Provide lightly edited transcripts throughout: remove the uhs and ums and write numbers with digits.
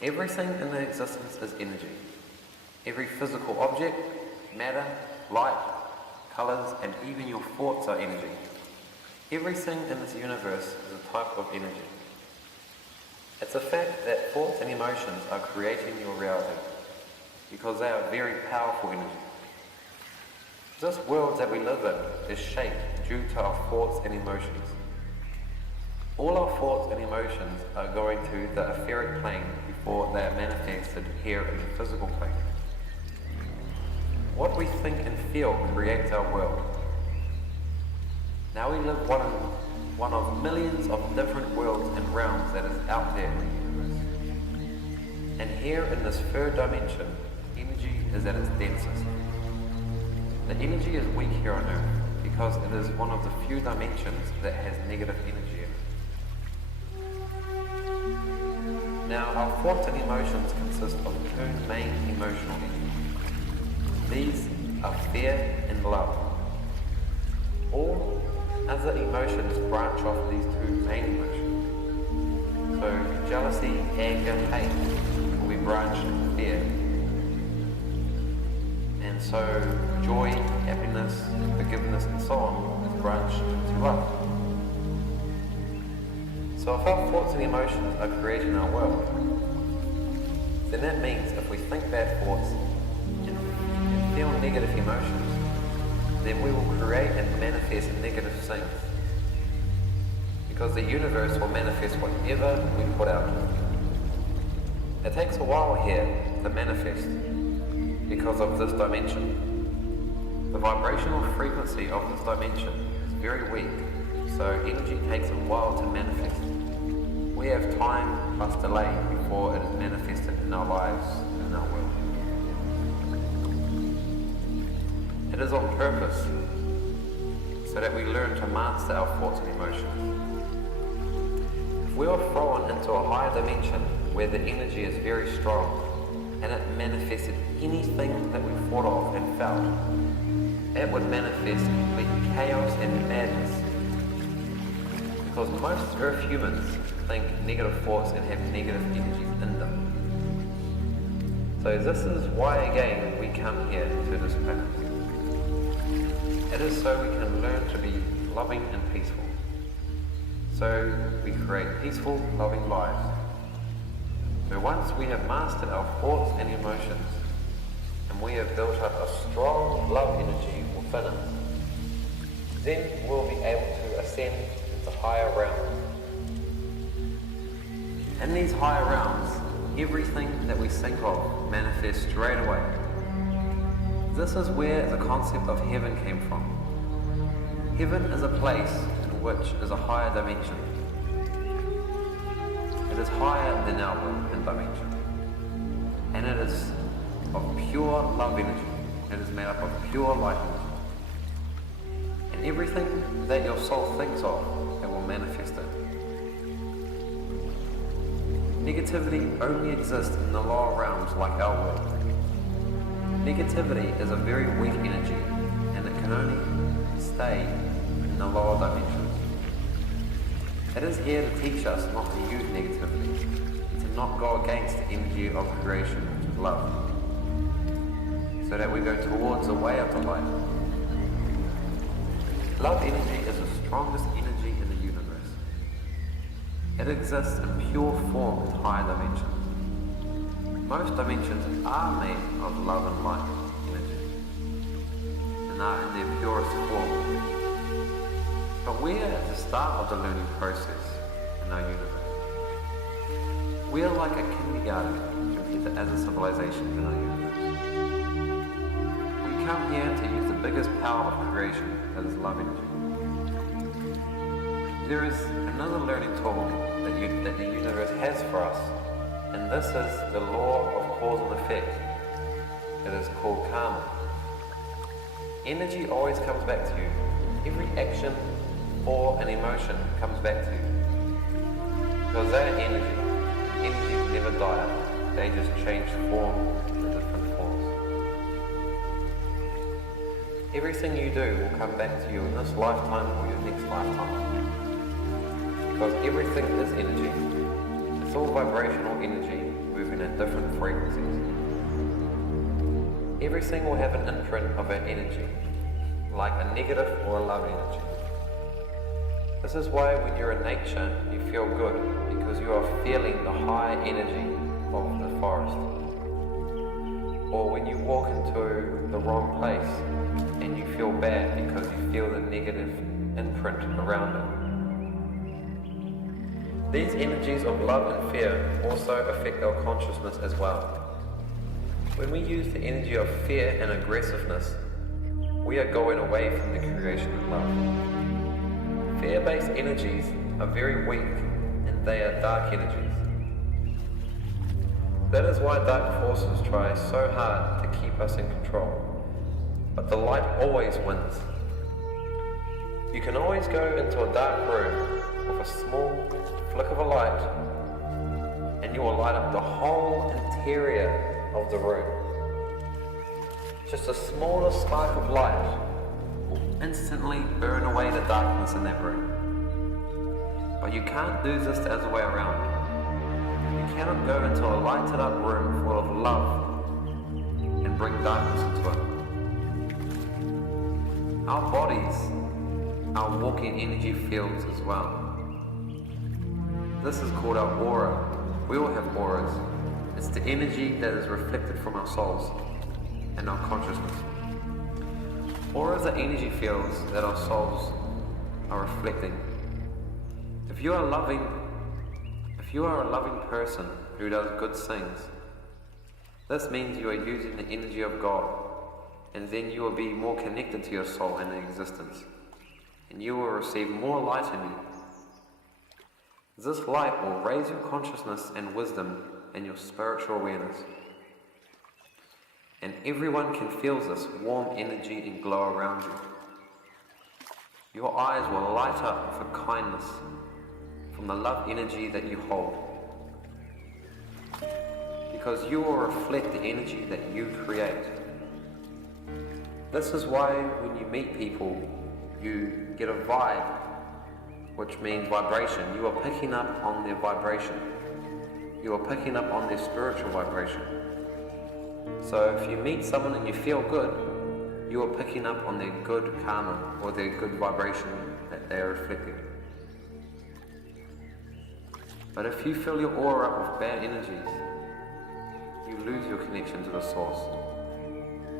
Everything in the existence is energy. Every physical object, matter, light, colours, and even your thoughts are energy. Everything in this universe is a type of energy. It's a fact that thoughts and emotions are creating your reality because they are very powerful energy. This world that we live in is shaped due to our thoughts and emotions. All our thoughts and emotions are going to the etheric plane before they are manifested here in the physical plane. What we think and feel creates our world. Now we live one of millions of different worlds and realms that is out there in the universe. And here in this third dimension, energy is at its densest. The energy is weak here on Earth because it is one of the few dimensions that has negative energy in it. Now, our thoughts and emotions consist of two main emotional entities. These are fear and love. All other emotions branch off these two main emotions. So, jealousy, anger, hate will be branched into fear. And so, joy, happiness, forgiveness, and so on is branched into love. So if our thoughts and emotions are creating our world, then that means if we think bad thoughts and feel negative emotions, then we will create and manifest negative things. Because the universe will manifest whatever we put out. It takes a while here to manifest because of this dimension. The vibrational frequency of this dimension is very weak, so energy takes a while to manifest. We have time plus delay before it is manifested in our lives and in our world. It is on purpose, so that we learn to master our thoughts and emotions. If we are thrown into a higher dimension where the energy is very strong and it manifested anything that we thought of and felt, it would manifest complete chaos and madness. Because most Earth humans think negative thoughts and have negative energies in them. So this is why again we come here to this planet. It is so we can learn to be loving and peaceful. So we create peaceful, loving lives. So once we have mastered our thoughts and emotions, and we have built up a strong love energy within us, then we'll be able to ascend into higher realms. In these higher realms, everything that we think of manifests straight away. This is where the concept of heaven came from. Heaven is a place in which is a higher dimension. It is higher than our world and dimension. And it is of pure love energy. It is made up of pure light energy. And everything that your soul thinks of, it will manifest it. Negativity only exists in the lower realms like our world. Negativity is a very weak energy, and it can only stay in the lower dimensions. It is here to teach us not to use negativity, to not go against the energy of creation, which is love, so that we go towards the way of the light. Love energy is the strongest energy in the universe. It exists in pure form in higher dimensions. Most dimensions are made of love and light energy, and are in their purest form. But we are at the start of the learning process in our universe. We are like a kindergarten compared to other civilizations in our universe. We come here to use the biggest power of creation, that is love energy. There is another learning tool that the universe has for us, and this is the law of cause and effect. It is called karma. Energy always comes back to you. Every action or an emotion comes back to you. Because they are energy. Energies never die out. They just change form to different forms. Everything you do will come back to you in this lifetime or your next lifetime. Because everything is energy. It's all vibrational energy moving at different frequencies. Everything will have an imprint of an energy, like a negative or a love energy. This is why when you're in nature, you feel good, because you are feeling the high energy of the forest. Or when you walk into the wrong place and you feel bad because you feel the negative imprint around it. These energies of love and fear also affect our consciousness as well. When we use the energy of fear and aggressiveness, we are going away from the creation of love. Fear-based energies are very weak and they are dark energies. That is why dark forces try so hard to keep us in control. But the light always wins. You can always go into a dark room with a small flick of a light and you will light up the whole interior of the room. Just a smallest spark of light will instantly burn away the darkness in that room. But you can't do this the other way around. You cannot go into a lighted up room full of love and bring darkness into it. Our bodies are walking energy fields as well. This is called our aura. We all have auras. It's the energy that is reflected from our souls and our consciousness. Auras are energy fields that our souls are reflecting. If you are a loving person who does good things, this means you are using the energy of God, and then you will be more connected to your soul and existence, and you will receive more light in you. This light will raise your consciousness and wisdom and your spiritual awareness. And everyone can feel this warm energy and glow around you. Your eyes will light up for kindness from the love energy that you hold. Because you will reflect the energy that you create. This is why when you meet people, you get a vibe, which means vibration. You are picking up on their vibration. You are picking up on their spiritual vibration. So if you meet someone and you feel good, you are picking up on their good karma or their good vibration that they are reflecting. But if you fill your aura up with bad energies, you lose your connection to the source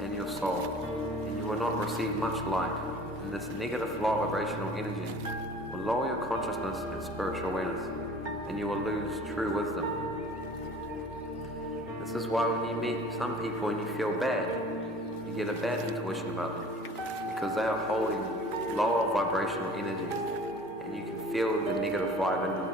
and your soul, and you will not receive much light, and this negative low vibrational energy will lower your consciousness and spiritual awareness, and you will lose true wisdom. This is why when you meet some people and you feel bad, you get a bad intuition about them, because they are holding lower vibrational energy, and you can feel the negative vibe in them.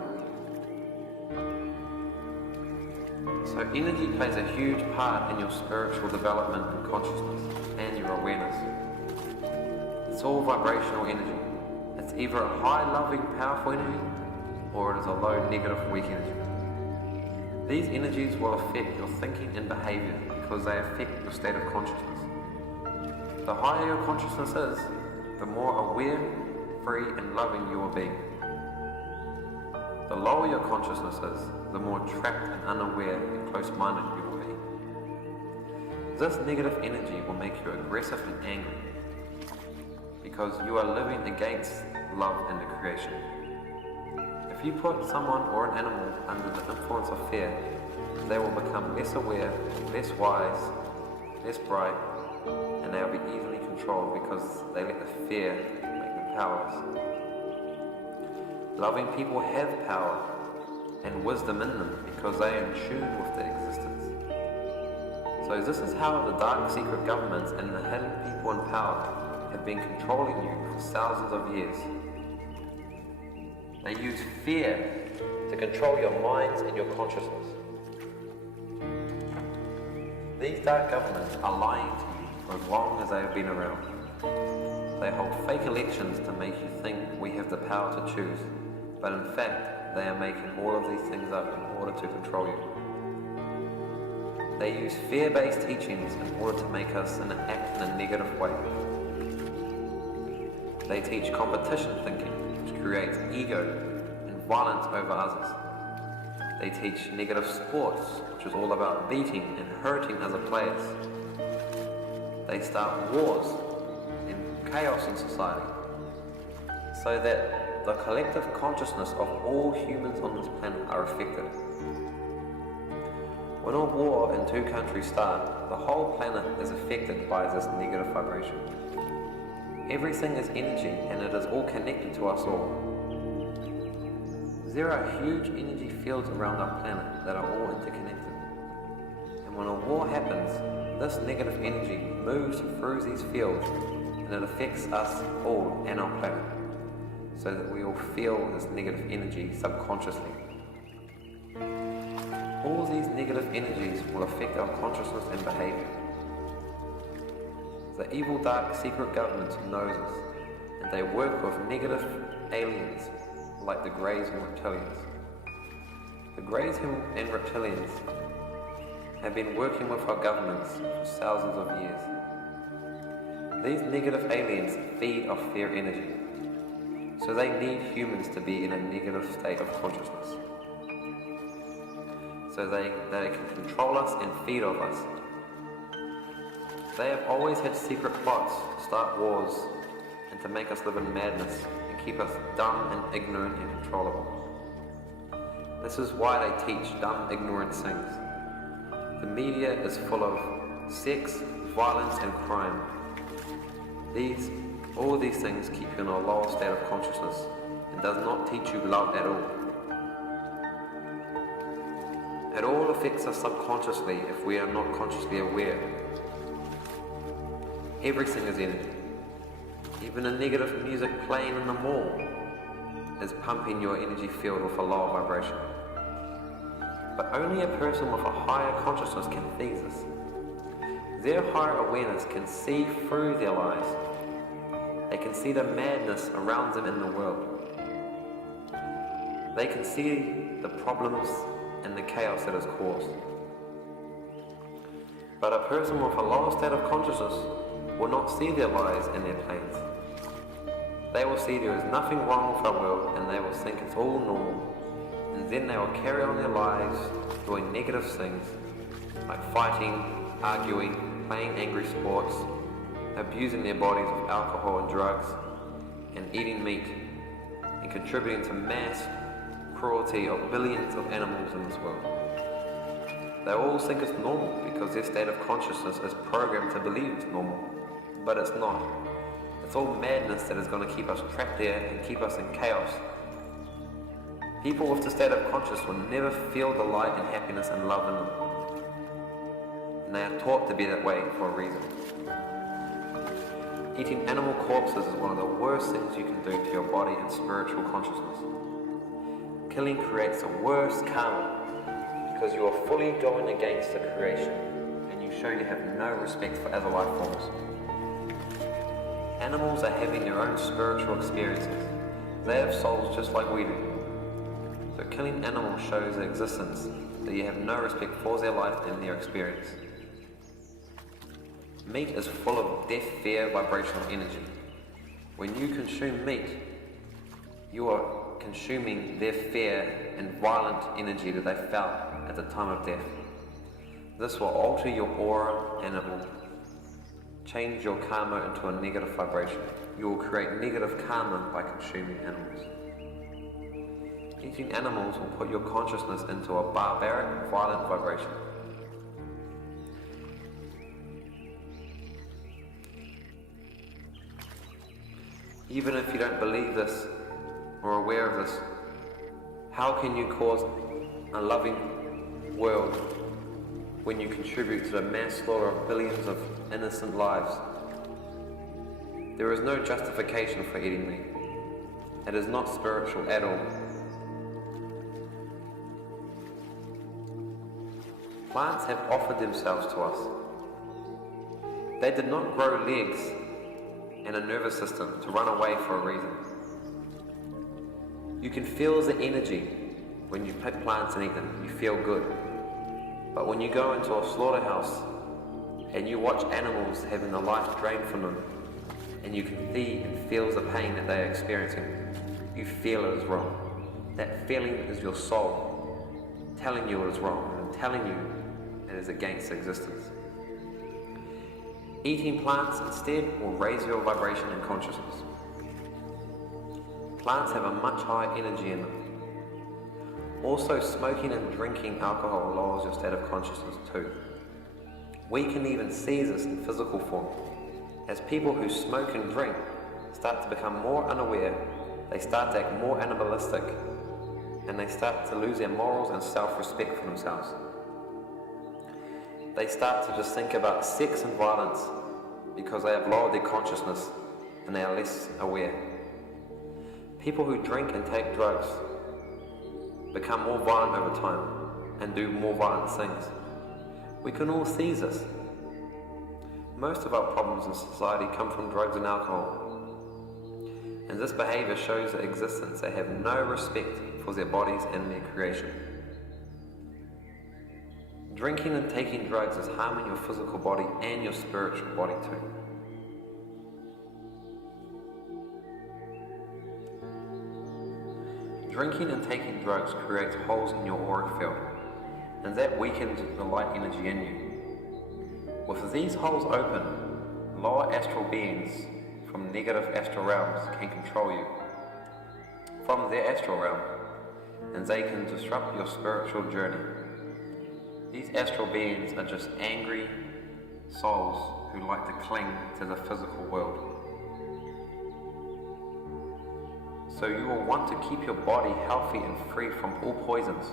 So energy plays a huge part in your spiritual development and consciousness and your awareness. It's all vibrational energy. It's either a high, loving, powerful energy, or it is a low, negative, weak energy. These energies will affect your thinking and behavior because they affect your state of consciousness. The higher your consciousness is, the more aware, free, and loving you will be. The lower your consciousness is, the more trapped and unaware and close-minded you will be. This negative energy will make you aggressive and angry because you are living against love and the creation. If you put someone or an animal under the influence of fear, they will become less aware, less wise, less bright, and they will be easily controlled because they let the fear make them powerless. Loving people have power and wisdom in them because they are in tune with their existence. So this is how the dark secret governments and the hidden people in power have been controlling you for thousands of years. They use fear to control your minds and your consciousness. These dark governments are lying to you for as long as they have been around. They hold fake elections to make you think we have the power to choose, but in fact, they are making all of these things up in order to control you. They use fear-based teachings in order to make us act in a negative way. They teach competition thinking, which creates ego and violence over others. They teach negative sports, which is all about beating and hurting other players. They start wars and chaos in society, so that the collective consciousness of all humans on this planet are affected. When a war in two countries start, the whole planet is affected by this negative vibration. Everything is energy, and it is all connected to us all. There are huge energy fields around our planet that are all interconnected. And when a war happens, this negative energy moves through these fields, and it affects us all and our planet, so that we all feel this negative energy subconsciously. All these negative energies will affect our consciousness and behavior. The evil, dark, secret government knows us, and they work with negative aliens like the Greys and Reptilians. The Greys and Reptilians have been working with our governments for thousands of years. These negative aliens feed off their energy, so they need humans to be in a negative state of consciousness, so they can control us and feed off us. They have always had secret plots to start wars and to make us live in madness and keep us dumb and ignorant and controllable. This is why they teach dumb, ignorant things. The media is full of sex, violence and crime. All these things keep you in a lower state of consciousness and does not teach you love at all. It all affects us subconsciously if we are not consciously aware. Everything is energy. Even the negative music playing in the mall is pumping your energy field with a lower vibration. But only a person with a higher consciousness can see this. Their higher awareness can see through their lies. They can see the madness around them in the world. They can see the problems and the chaos that is caused. But a person with a lower state of consciousness will not see their lies and their plans. They will see there is nothing wrong with our world, and they will think it's all normal, and then they will carry on their lives doing negative things like fighting, arguing, playing angry sports, abusing their bodies with alcohol and drugs, and eating meat, and contributing to mass cruelty of billions of animals in this world. They all think it's normal because their state of consciousness is programmed to believe it's normal, but it's not. It's all madness that is going to keep us trapped there and keep us in chaos. People with the state of consciousness will never feel the light and happiness and love in them. And they are taught to be that way for a reason. Eating animal corpses is one of the worst things you can do to your body and spiritual consciousness. Killing creates the worst karma because you are fully going against the creation and you show you have no respect for other life forms. Animals are having their own spiritual experiences. They have souls just like we do. So killing animals shows their existence, that you have no respect for their life and their experience. Meat is full of death, fear, vibrational energy. When you consume meat, you are consuming their fear and violent energy that they felt at the time of death. This will alter your aura and it will change your karma into a negative vibration. You will create negative karma by consuming animals. Eating animals will put your consciousness into a barbaric, violent vibration. Even if you don't believe this or are aware of this, how can you cause a loving world when you contribute to the mass slaughter of billions of innocent lives? There is no justification for eating meat. It is not spiritual at all. Plants have offered themselves to us. They did not grow legs and a nervous system to run away for a reason. You can feel the energy when you pick plants and eat them. You feel good. But when you go into a slaughterhouse and you watch animals having the life drained from them, and you can see and feel the pain that they are experiencing, you feel it is wrong. That feeling is your soul. telling you it is wrong and telling you it is against existence. Eating plants instead will raise your vibration and consciousness. Plants have a much higher energy in them. Also, smoking and drinking alcohol lowers your state of consciousness too. We can even see this in physical form. As people who smoke and drink start to become more unaware, they start to act more animalistic, and they start to lose their morals and self-respect for themselves. They start to just think about sex and violence because they have lowered their consciousness and they are less aware. People who drink and take drugs become more violent over time and do more violent things. We can all see this. Most of our problems in society come from drugs and alcohol. And this behavior shows their existence. They have no respect for their bodies and their creation. Drinking and taking drugs is harming your physical body and your spiritual body too. Drinking and taking drugs creates holes in your auric field, and that weakens the light energy in you. With these holes open, lower astral beings from negative astral realms can control you from their astral realm, and they can disrupt your spiritual journey. These astral beings are just angry souls who like to cling to the physical world. So you will want to keep your body healthy and free from all poisons.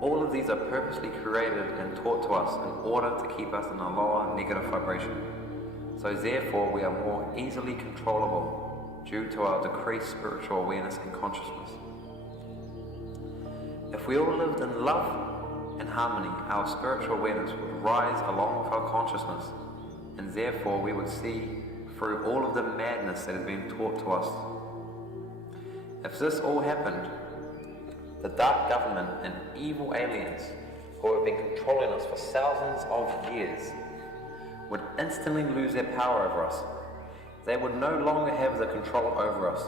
All of these are purposely created and taught to us in order to keep us in a lower negative vibration. So therefore we are more easily controllable due to our decreased spiritual awareness and consciousness. If we all lived in love and harmony, our spiritual awareness would rise along with our consciousness, and therefore we would see through all of the madness that has been taught to us. If this all happened, the dark government and evil aliens who have been controlling us for thousands of years would instantly lose their power over us. They would no longer have the control over us.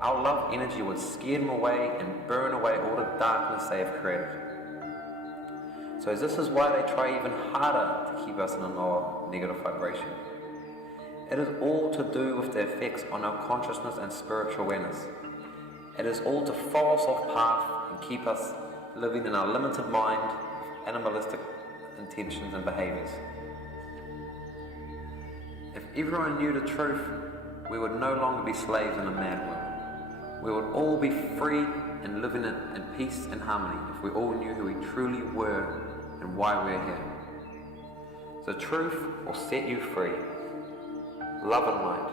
Our love energy would scare them away and burn away all the darkness they have created. So this is why they try even harder to keep us in a lower negative vibration. It is all to do with the effects on our consciousness and spiritual awareness. It is all to throw us off path and keep us living in our limited mind, animalistic intentions and behaviors. If everyone knew the truth, we would no longer be slaves in a mad world. We would all be free and living in peace and harmony if we all knew who we truly were and why we are here. The truth will set you free. Love and light.